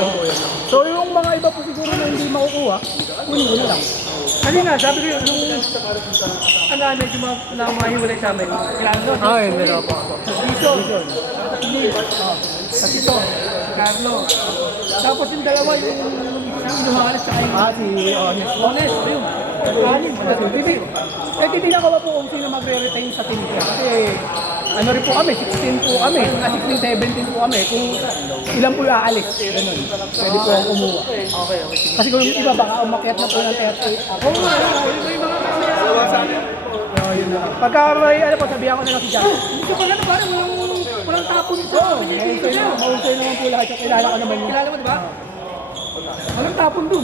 Parang po yan. So yung mga iba po siguro na hindi makukuha, kunin ko na lang. Kasi nga, sabi ko yung medyo mahiwalay sa amin. Kailangan doon. Ah, hindi na po. Dito. Tapos ito. Carlo. Tapos yung dalawa yung Johannes tsaka yung Si Honest. Honest. Ayun. Kanin. Titignan ko ba po kung sino magre-retain sa team ko. Kasi ano rin po kami, 16 po kami. 16, 17 po kami. Kung ilan po yung aalis. Ganun. Pwede po akong kumuha. Okay. Kasi kung yung iba baka umakyat na po ng 30. Oo nga, yun yung mga kasalawa sa amin. Yun na lang. Pagka may ano po, sabihan ko na lang si Jack. Hindi ko pala parang walang tapon ito. Mausay naman po lahat. Kilala ko naman yun. Kilala mo, di ba? Walang tapon doon.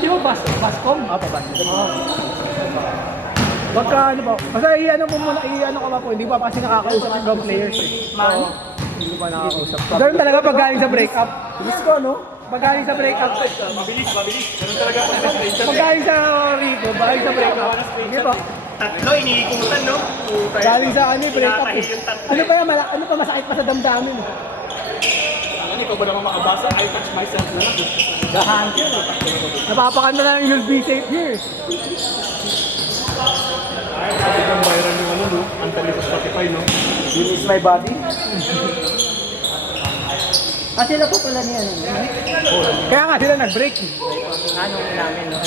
Di ba Bascom? Baka ano po, basta i-ano po muna, i-ano ka ba po, hindi pa kasi nakakausap yung ground players eh. Hindi pa nakakausap. Ganun talaga pag galing sa break-up. Gusto ko, no? Pag galing sa break-up. Mabilis. Ganun talaga Pag galing sa Rico, galing sa break-up. Hindi po. Tatlo, iniikutan, no? Galing sa ano, break-up eh. Ano pa yan, ano pa masakit pa sa damdamin eh. Ikaw ba naman makabasa? I touch myself na lang. The Hunter. Napapakanta na ng You'll Be Safe Here. Sabi kang viral yung ano, no? Ang tali sa Spotify, no? You Miss My Body. Sila po pala niya. Kaya nga sila nag-break. Ano namin, no?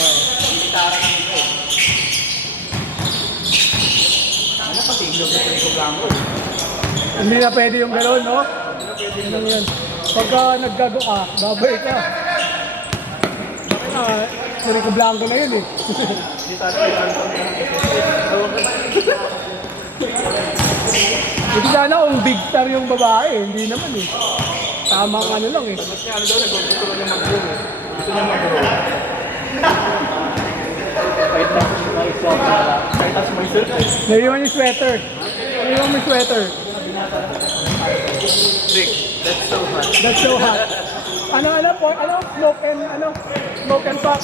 Ano pati ilog na ito blanco? Hindi na pwede yung gano'n, no? Ano yan? Pagka naggago ka, babay ka. Si Rico Blanco na yun eh. Hindi sana kung big star yung babae, hindi naman eh. Tamang ano lang eh. Ano daw, gusto niya mag-grow. Gusto niya mag-grow. I touch myself. Naiwan yung sweater. Naiwan mo yung sweater. Rick, that's so hot. That's so hot. Ano, smoke and pop.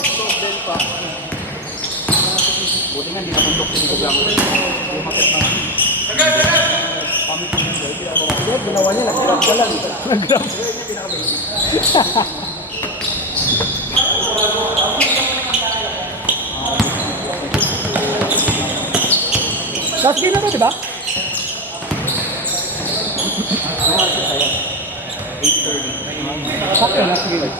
Buti nga, hindi na bundok yung blanco. Yung makit na. Ginawa niya, nag-grab ka lang. Nag-grab. Last game na to, di ba? 8:30. Sakto, last game.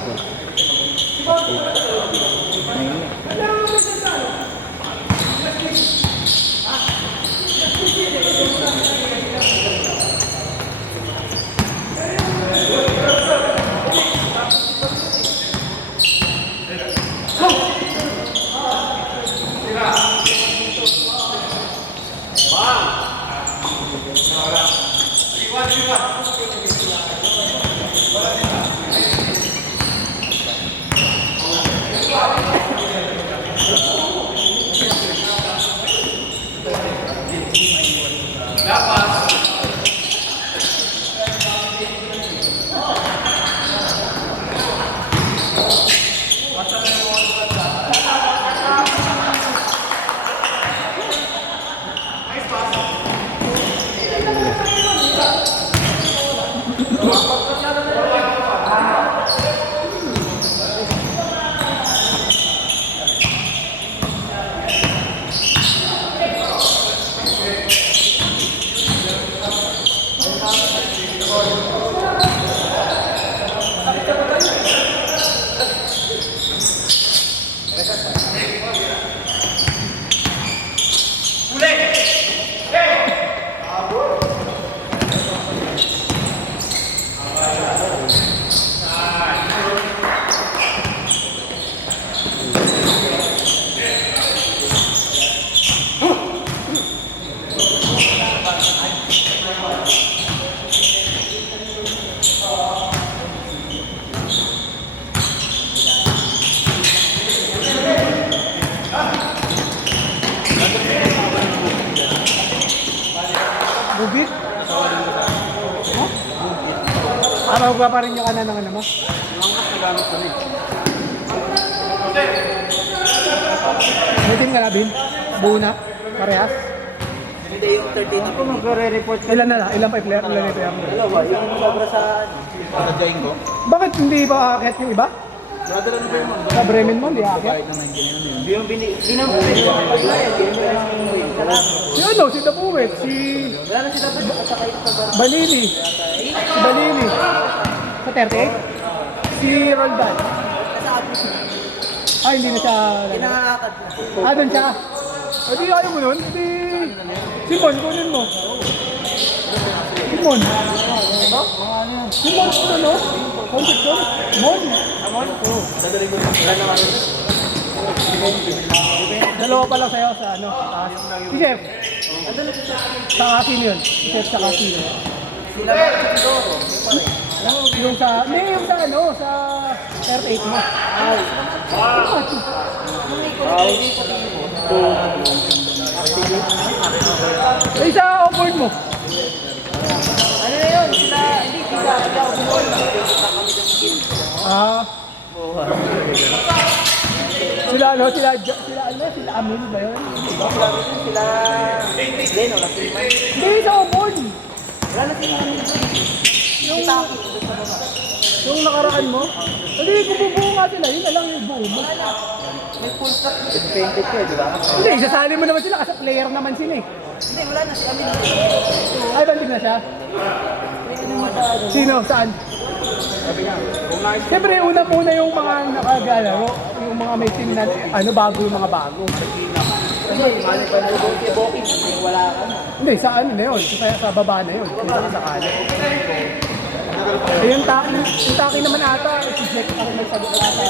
Bubit? Ha? Magpa pa rin yung kanan ng ano mo? Yung angkas na gamit kami. May team ka na, Bin? Buo na? Parehas? Hindi yung 13 ako magre-report. Ilan na lang? Ilan pa yung player? Ilan na yung player? Dalawa, yung sobra sa join ko. Bakit hindi ba aakyat yung iba? Nadala na ba yung mga? Sa Bremen mo, hindi aakyat? Hindi yung binamuli ko ang paglayad. Hindi mo lang yung Si ano, si Dapuwet, si wala na sila ba at saka yung pag Balili. Si Balili. Sa 38? Si Roldan. Ah, hindi na siya. pinangakad na. Ah, doon siya. O di ayaw mo nun? Di... Simon, kunin mo. Simon. Simon, ano? Contact ko? Simon. Dadaling ko wala naman. Dalawa pa lang sa'yo sa ano, taas. Si Chef. Sa akin yun. Si Chef sa akin yun. Sila ba Doro? Yung sa, hindi, yung sa ano, sa 38 mo. Ay, sa offboard mo. Ano na yun? Sila, hindi sila. Hindi ako bumol. Ah. Sila ano, sila Amin ba yun? Sila Leno, nasiman. Hindi, sa offboard. Wala na sila. Yung, yung nakaraan mo. Hindi, kung bubuo nga sila, yun na lang yung buo mo. May full stack. Depende ko, di ba? Hindi, sasali mo naman sila kasi player naman sila eh. Hindi, wala na si Amin. Ay, balik na siya. Sino? Saan? Siyempre, una-una yung mga nakagalaro, yung mga may team na, ano, bago yung mga bago. Hindi, mali pa mo doon kay Boki. Wala ka na. Hindi, sa ano na yun, sa baba na yun, kung saan sakali. Eh, yung taki naman ata, si Jack ako nagsagot ata.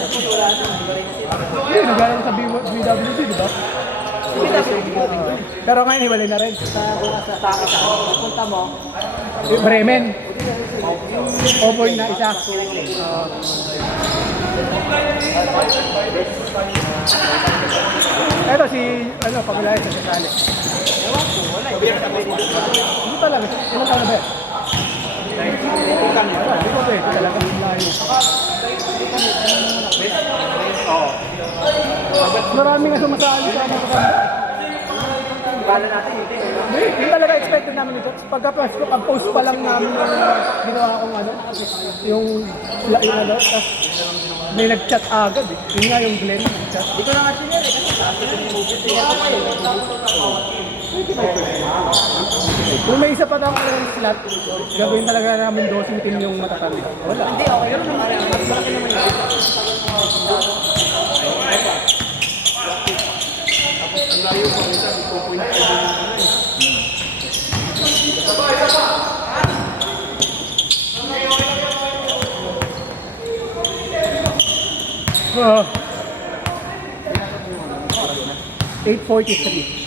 Hindi, nagalang sa BWD, di ba? Pero ngayon, hiwalay na rin. Sa taki sa punta mo. Bremen. Oboy na isa. Eto si, ano, Pagulayan sa Sasali. Hindi talaga. Ilang taon na ba yan? Hindi ko pwede talaga. Marami nga sumasali sa mga kanta. Bala natin, hindi. Hindi, yun talaga expected namin ito. Pag-post pa lang namin yung ginawa kong ano, yung ano, tapos may nag-chat agad eh. Yun nga yung Glenn nag-chat. Hindi ko na nga siya kasi sa akin yung movie. Kung may isa pa daw slot, gagawin talaga namin 12 team yung matatali. Wala. Hindi, okay lang naman. Mas malaki naman yun. Ang layo ko isa, 2.5. Uh, 8:43.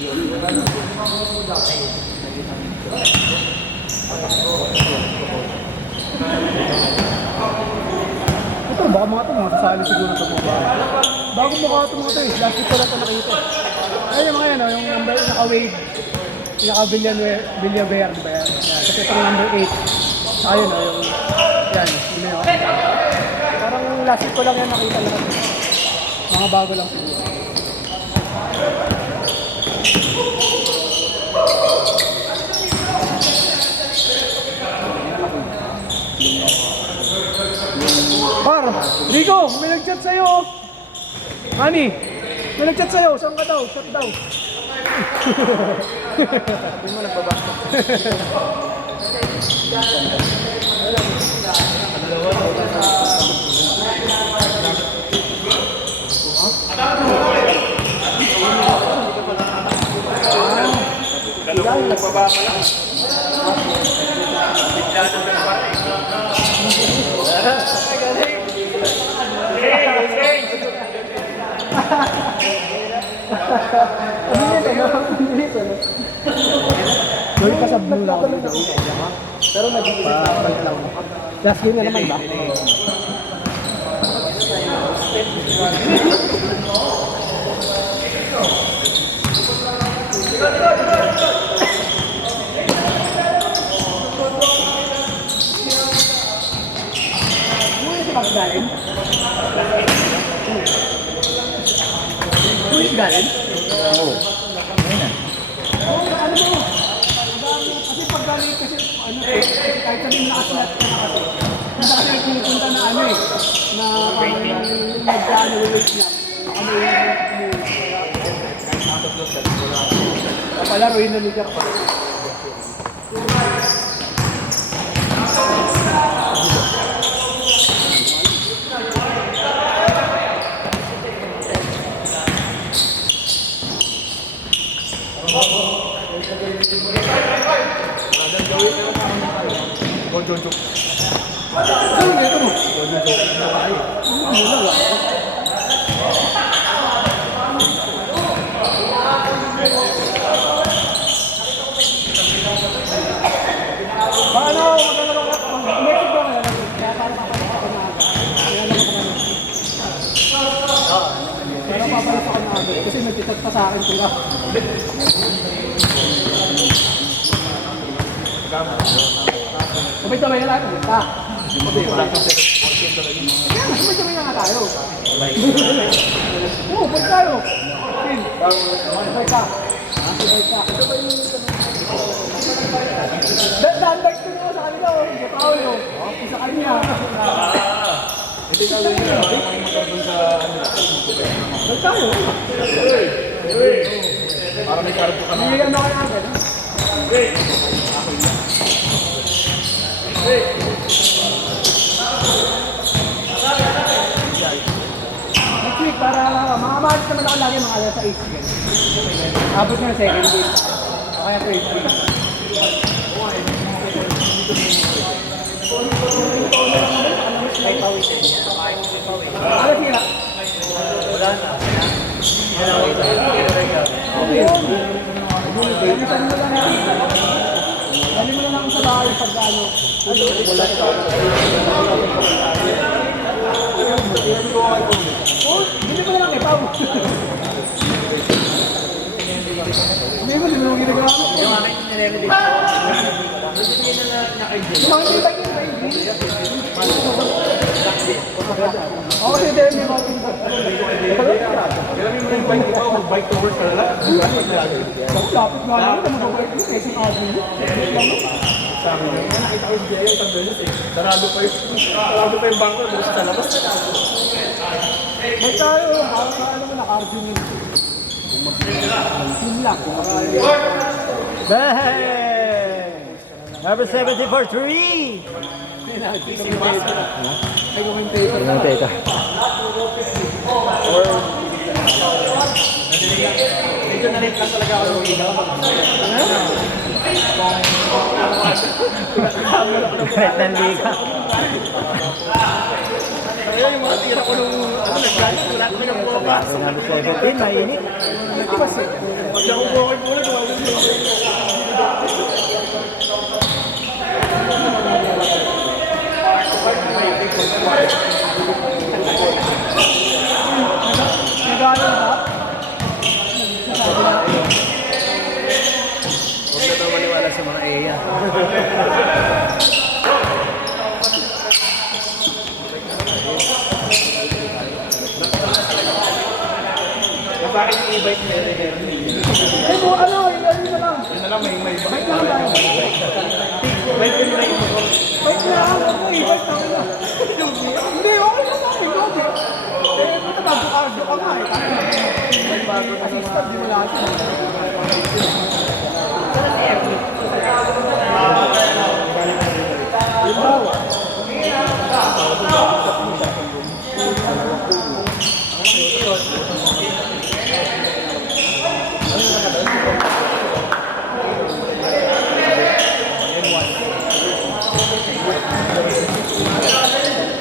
Ito, baka mga ito, mga sasali siguro sa mga bahay. Bago mukha ito mga ito eh. Last week ko lang ito nakita. Ayun yung mga yan, yung number, naka-wave. Naka-Villaver, di ba yan? Kasi ito yung number 8. Ayun o, yung, yan, yun yun. Parang last week ko lang yan nakita lahat. Mga bago lang siguro. Par, Rico, may nag-chat sa'yo. Manny, may nag-chat sa'yo. Saan ka daw? Shut daw. Hindi mo nagbabasa. Dalawang nagbaba pa lang. Doon ka sa blue lang. Pero nag-iisip lang. Last game na naman ba? Ano yung si Max galing? Philippines galing? Oo. Oo, ano mo? Kasi pag galing kasi, ano, kahit sabihin nakaslat ka na kasi, hindi kasi pupunta na ano eh, na nag-ano, wait lang. Ano yung papalaroin na liga pa. Saan dito mo? Paano maglalaro ka? Message ba nga lang? Kaya para papalito ka na agad. Kaya lang ako Para papalito ka na agad. Kasi nagtitat pa sa akin sila. Sabay-sabay na tayo. Punta. Sabay-sabay na nga tayo. Oo, punta tayo. Sabay ka. Sabay ka. Dandag ko nyo sa kanila. Sa Paolo. Sa kanya. Hindi ka rin yun. Sabay tayo. Para may karto ka na. Hindi na kayo agad. Next week, para mga match naman ako lagi mga alas 8. Abot na second game. O kaya first game. Alas sila. Okay. Bilisan mo lang yan. Dali mo lang ako sa bahay pag ano. Oh, hindi ko lang ipaw. Hindi mo lang ginagawa mo. Yung aking nire-release ko. Bibigyan na niya kay Jay. Yung mga tibay yun, ba hindi? Oo, kasi dahil may mga tibay. Kailan mo yung bike ikaw, bike to work ka na lang. Ako, lapit nga lang. Ito mag-bike yun. Kasi yung admin yun. Sabi niya, nakita ko si Jaya yung tagdalis eh. Sarado pa yung bangko, dito sa labas. May tayo, parang ano mo naka-argue yun. Yun lang. Bang! Number 70 for 3! May commentator na. Dito. Medyo na-rate lang talaga ako ng ilaw. Kahit ng liga. Kaya yung mga tira ko nung nag-galit, wala ko nang bumabas. Number 17, mainit. Pag ako buhay po na, gawagin mo. Nag-ano na ba? Huwag na daw maniwala sa mga EA. Bakit yung e-bike niya rin? Eh, mo ano, yun na lang. Yun na lang, may Bike lang tayo. bike yun na yung motor. Bike na lang, ako i-bike na lang. Hindi, okay lang namin, okay. Eh, matabago ka nga eh. May bago na assistant, di mo lahat.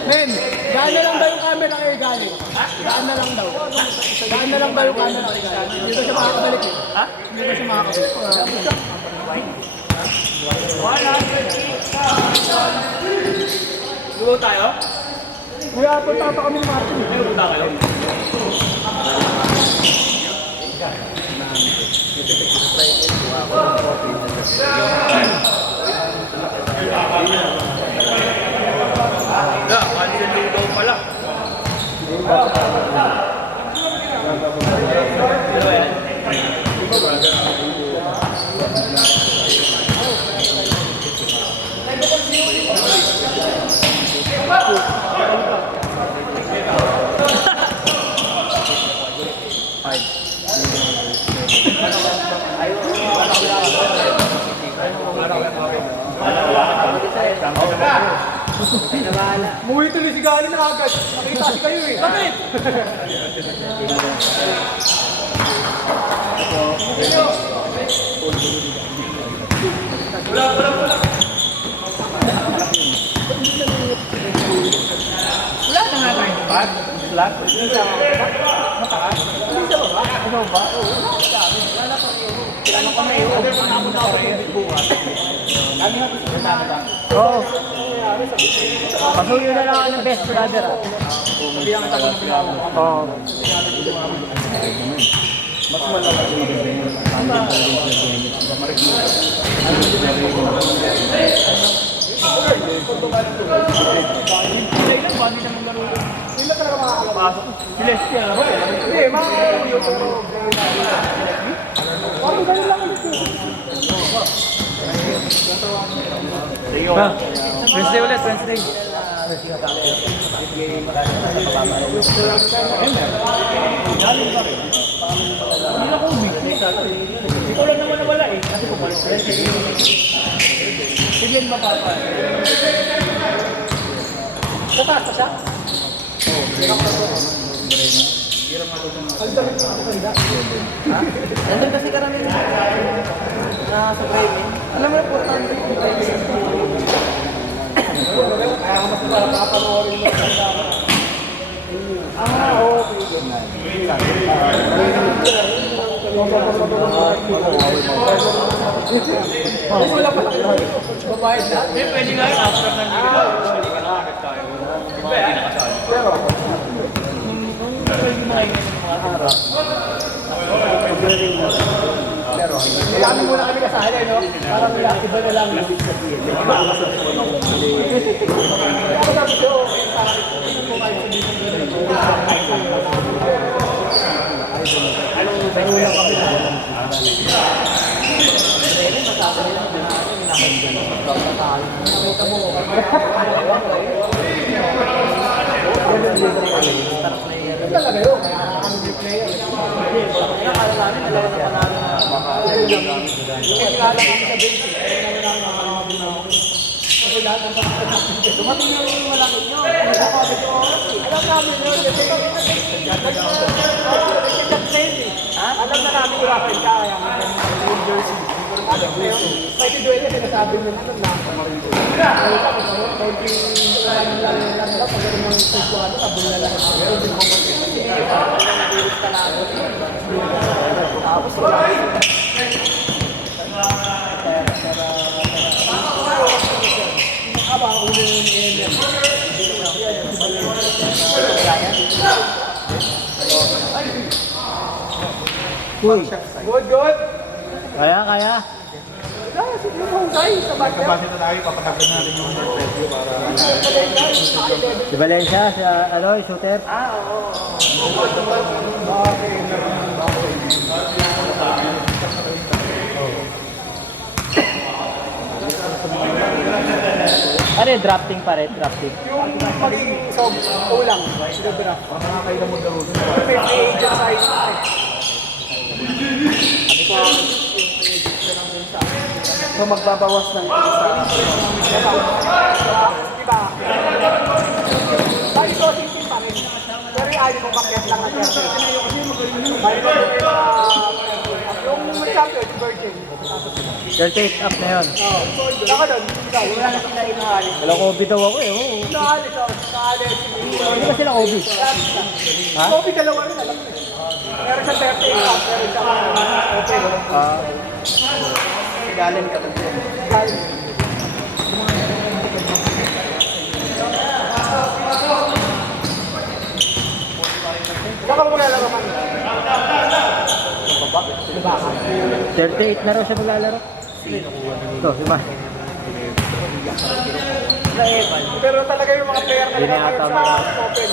Men, gaan na lang daw yung camera kayo galing. Gaan na lang daw. Gaan na lang daw yung camera kayo galing. Hindi ko siya makakabalik eh. Ha? Hindi ko siya makakabalik. Dulo tayo? Kaya punta pa kami ng Martin. May punta kayo? Cancel daw pala. Muwi tuloy si Galo na agad. Nakita si kayo eh. Bakit? Wala na nga tayo. Flat? Oo. Pasuyo na lang ako ng best brother ah. Oo. Celestial ako eh. Hindi, makakauyo pero... Bakit ganun lang ulit yun? Ha? Wednesday ulit, Wednesday. Ikaw lang naman nawala eh. Kasi pumalit ko yan. Bigyan mapapa. Nataas pa siya? Nandun kasi karamihan na sa driving. Alam mo, importante yung kaya ka mas papanoorin mo sa tama. Okay. Wala pa tayo. Babayad na. Hindi, pwede nga yung after ng video. Pero, kailangan muna kami kasali, no? Parang iba na lang. Ako sabi ko, talaga yun. Ang player. Nakala namin, dalawa na panalo na. Kilala kami sa base. Kasi lahat ng Dumating yung malaki nyo. alam namin yun. Alam na namin kung bakit kaya. Yung jersey. Alam mo yun. May tiduel na sinasabi nyo na lang. Uy, Good, good. kaya. Yung hungay sa basket. Kapag na tayo, papatagal natin yung preview para... Si Valencia, si yung shooter. Ano yung drafting pa rin? Drafting. Yung magiging ulang. Sinabira. Makakailan mo daw. May agent side. So magbabawas ng isa. Diba? Bali ko, 16 pa rin. Pero yung ayaw ko bakit lang ang 30. Bali ko, yung champion, yung Virgin. 38 up na yun. Saka doon, wala na sila inaalis. Wala ko bitaw ako eh. Oo. Inaalis, inaalis. Hindi ba sila Obi? Ha? Kobe dalawa rin, alam mo. Meron sa 38 up, meron sa open. Galing ka doon. Baka mo maglalaro man. 38 na raw siya maglalaro. Ito, si Mas. Pero talaga yung mga player Hindi talaga na ngayon ata sa open.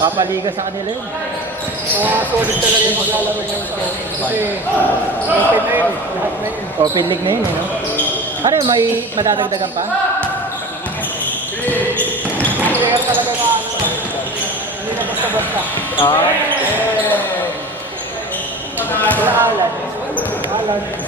Papaliga sa kanila yun. Mga solid talaga yung maglalaro ngayon sa open. Kasi open na yun. Lahat na yun. Open league na yun, eh, no? Ano yun, may madadagdagan pa? Player talaga na hindi na basta-basta. Ah. Wala Alan.